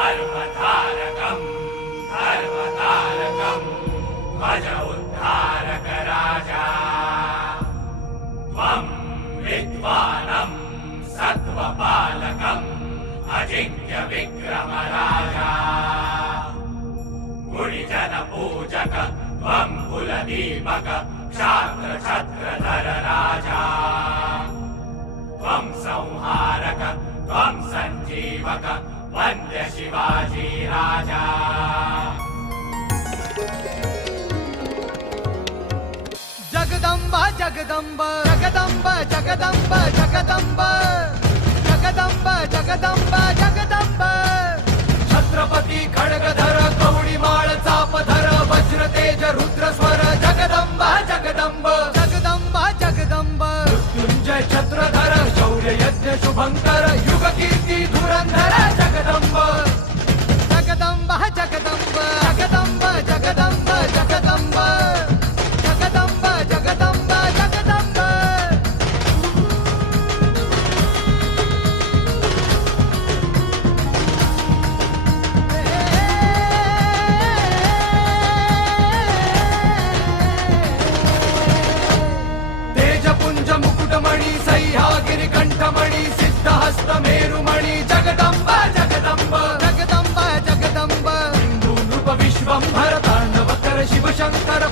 धर्मधारकम् धर्मतारकम् भज उद्धारक राजा त्वं विद्वानं सत्त्वपालकम् अजिंक्य विक्रम राजा गुणिजन पूजक त्वं कुलदीपक क्षात्र छत्रधर राजा त्वं संहारक त्वं संजीवक वन्द्य शिवाजी राजा जगदंब जगदंब जगदंब जगदंब जगदंब जगदंब जगदंब जगदंब छत्रपती खड्गधर कवडीमाळ चापधर वज्र तेज रुद्र स्वर जगदंब जगदंब जगदंब जगदंब मृत्युंजय छत्रधर शौर्य यज्ञ शुभंकर युग कीर्ती धुरंधर जगदंब जगदंब जगदंब जगदंब जगदंब जगदंब जगदंब जगदंब जगदंब तेजपुंज मुकुटमणि सह्यागिरि कंठमणि सिद्धहस्त मेरुमणि जगदंब जगदंब जगदंब जगदंब हिंदू नृप विश्वंभर तांडवकर शिवशंकर